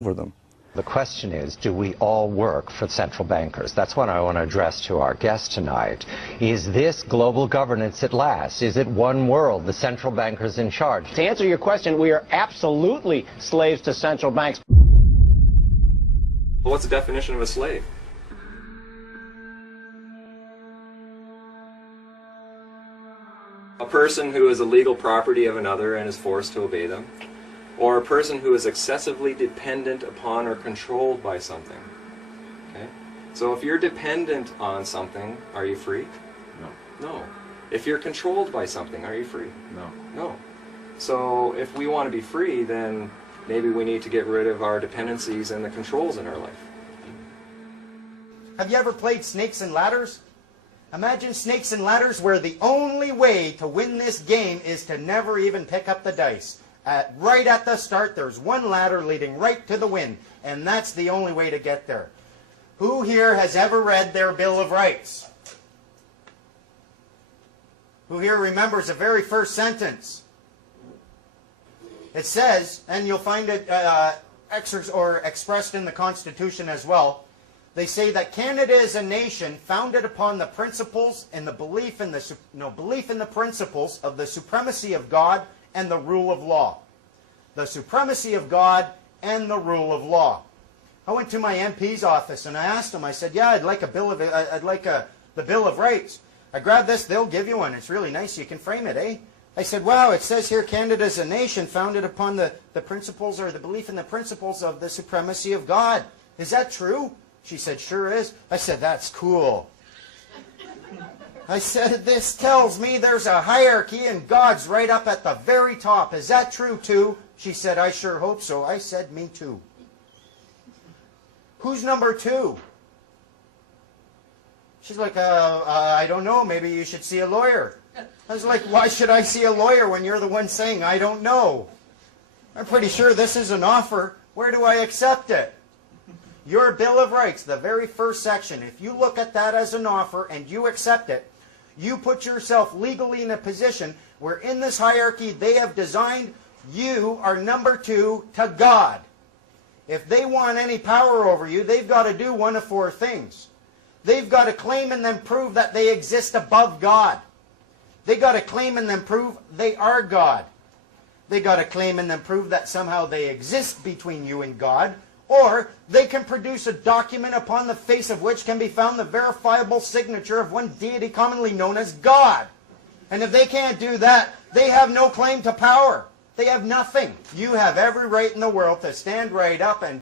over them. The question is, do we all work for central bankers? That's what I want to address to our guest tonight. Is this global governance at last? Is it one world, the central bankers in charge? To answer your question, we are absolutely slaves to central banks. Well, what's the definition of a slave? A person who is a legal property of another and is forced to obey them. Or a person who is excessively dependent upon or controlled by something. Okay? So if you're dependent on something, are you free? No. No. If you're controlled by something, are you free? No. No. So if we want to be free, then maybe we need to get rid of our dependencies and the controls in our life. Have you ever played Snakes and Ladders? Imagine Snakes and Ladders where the only way to win this game is to never even pick up the dice. Right at the start, there's one ladder leading right to the win, and that's the only way to get there. Who here has ever read their Bill of Rights? Who here remembers the very first sentence? It says, and you'll find it expressed in the Constitution as well, they say that Canada is a nation founded upon the principles and the belief in the principles of the supremacy of God and the rule of law. The supremacy of God and the rule of law. I went to my MP's office and I asked him, I said, yeah, I'd like the Bill of Rights. I grabbed this, they'll give you one. It's really nice, you can frame it, eh? I said, wow, it says here Canada's a nation founded upon the principles or the belief in the principles of the supremacy of God. Is that true? She said, sure is. I said, that's cool. I said, this tells me there's a hierarchy and God's right up at the very top. Is that true too? She said, I sure hope so. I said, me too. Who's number two? She's like, I don't know. Maybe you should see a lawyer. I was like, why should I see a lawyer when you're the one saying, I don't know? I'm pretty sure this is an offer. Where do I accept it? Your Bill of Rights, the very first section, if you look at that as an offer and you accept it, you put yourself legally in a position where in this hierarchy they have designed you are number two to God. If they want any power over you, they've got to do one of four things. They've got to claim and then prove that they exist above God. They've got to claim and then prove they are God. They've got to claim and then prove that somehow they exist between you and God. Or they can produce a document upon the face of which can be found the verifiable signature of one deity commonly known as God. And if they can't do that, they have no claim to power. They have nothing. You have every right in the world to stand right up and